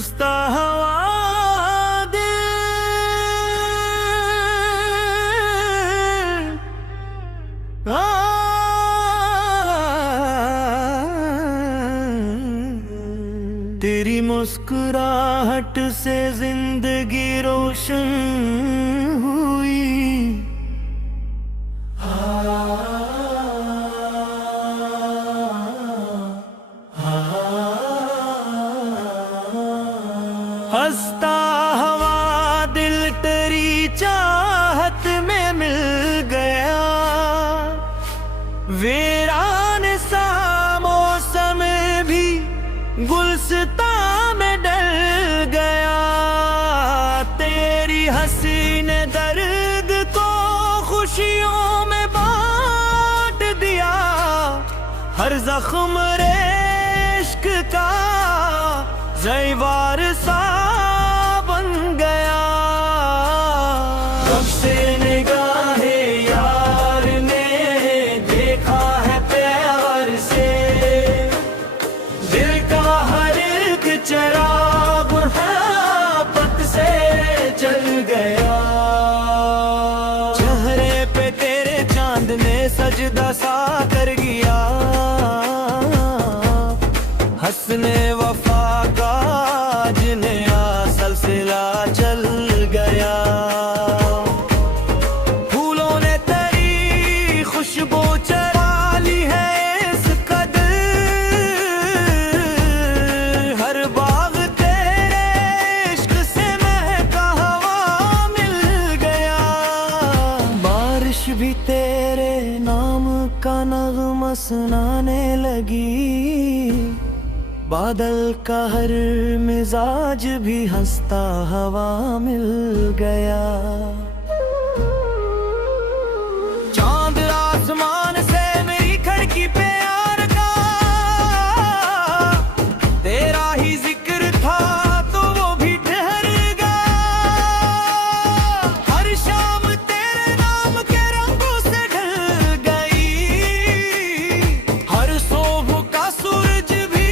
हंसता हवा तेरी मुस्कुराहट से जिंदगी रोशन हुई। हंसता हवा दिल तेरी चाहत में मिल गया। वीरान सा मौसम भी गुलसिता में डल गया। तेरी हंसी ने दर्द को खुशियों में बांट दिया। हर जख्म इश्क का ज़ैवार सा बन गया। कब से निगाहे यार ने देखा है प्यार से। दिल का हर एक चिराग मोहब्बत से जल गया। चेहरे पे तेरे चांद ने सजदा सा कर गया। हंसने वफा का जिन्हें सिलसिला चल गया। फूलों ने तेरी खुशबू चरा ली है इस कदर। हर बाग तेरे इश्क से महका हवा मिल गया। बारिश भी तेरे नाम का नग़्मा सुनाने लगी। बादल का हर मिजाज भी हंसता हवा मिल गया। चांद आसमान से मेरी खिड़की पे यार का तेरा ही जिक्र था तो वो भी ठहर गया। हर शाम तेरे नाम के रंगों से ढल गई। हर सुबह का सूरज भी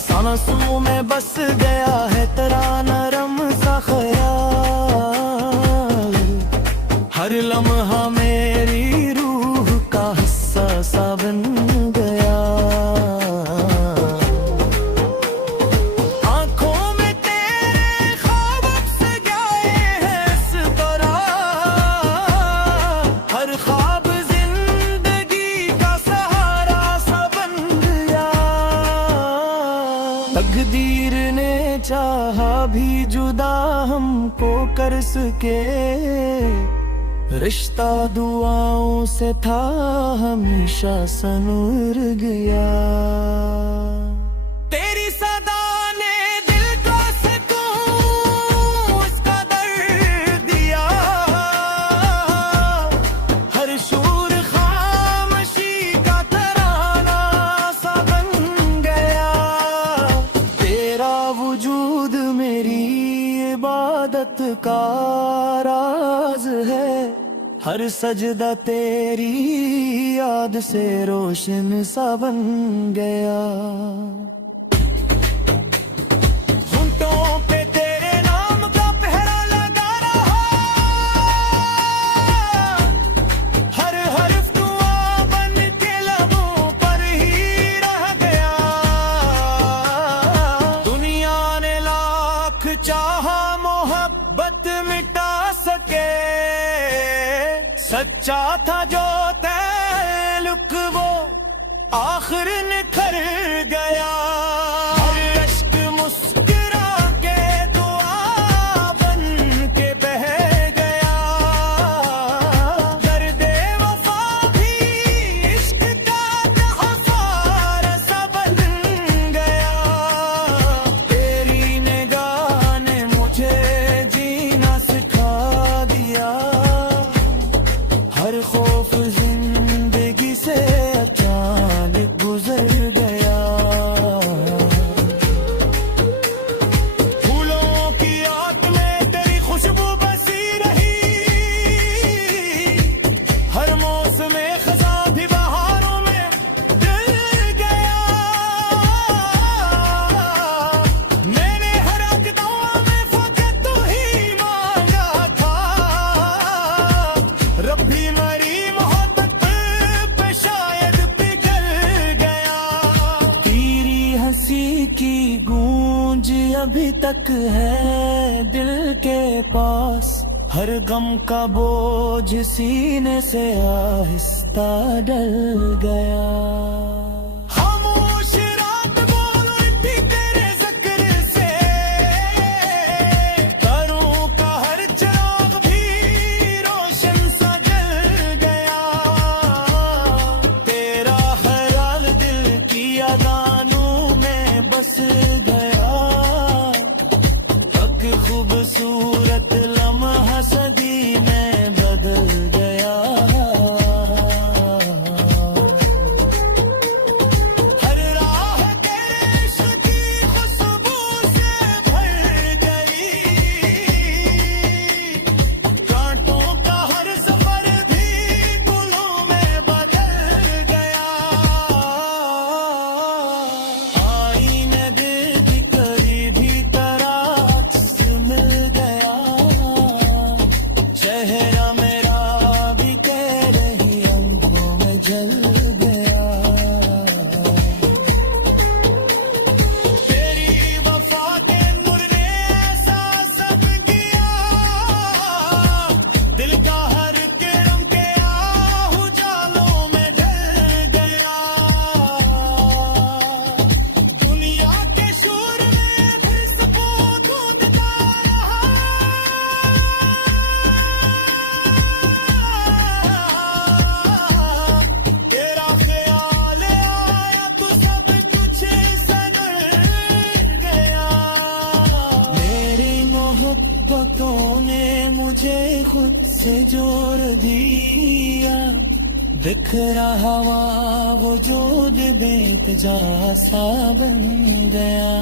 सांसों में बस गया है तेरा नरम सा ख्याल। हर लम्हा मेरी रूह का हिस्सा सा बन गया। आंखों में तेरे ख्वाब से गए हैं इस तरह। हर ख्वाब जिंदगी का सहारा सा बन गया। तकदीर ने चाहा भी जुदा हमको कर सके। रिश्ता दुआओं से था हमेशा संवर गया। तेरी सदा ने दिल को सुकून उसका दर्द दिया। हर शूर खामोशी का तराना सा बन गया। तेरा वजूद मेरी इबादत का राज है। हर सजदा तेरी याद से रोशन सा बन गया। होंठों पे तेरे नाम का पहरा लगा रहा। हर हर्फ दुआ बन के लबों पर ही रह गया। दुनिया ने लाख चाहा मोहब्बत मिटा सके। सच्चा था जो ताल्लुक वो आखिर निखर गया। हर अश्क मुस्कुरा के दुआ बन के बह गया। दर्दे वफा भी इश्क का तहफ़्फ़ुर सा बन गया। तेरी निगाह ने मुझे जीना सिखा दिया। हर खौफ जिंदगी से अचानक गुजर गया। अभी तक है दिल के पास, हर गम का बोझ सीने से आहिस्ता डल गया। खामोश रात बोल उठी तेरे जिक्र से, तारों का हर चिराग भी रोशन सा जल गया। तेरा ख्याल दिल की अदानों में बस गया, तक खूबसूरत लम्हा सदी में बदल गया। हर राह तेरे इश्क की खुशबू से भर गई, कांटों का हर सफर भी गुलों में बदल गया। आईने दिल की करीबी तरह अक्स मिल गया, चेहरा मेरा भी कह रही आंखों में जल गया। तेरी वफा के नूर ने ऐसा सब किया, दिल का हर किरम के आह उजालों में ढल गया। दुनिया के शोर में फिर सबूत ढूंढता रहा, तेरा ख्याल आया तो सब कुछ सनर गया। मेरी मोहब्बतों ने मुझे खुद से जोड़ दिया, बिखरा हवा वो जो बेत जा सा बन गया।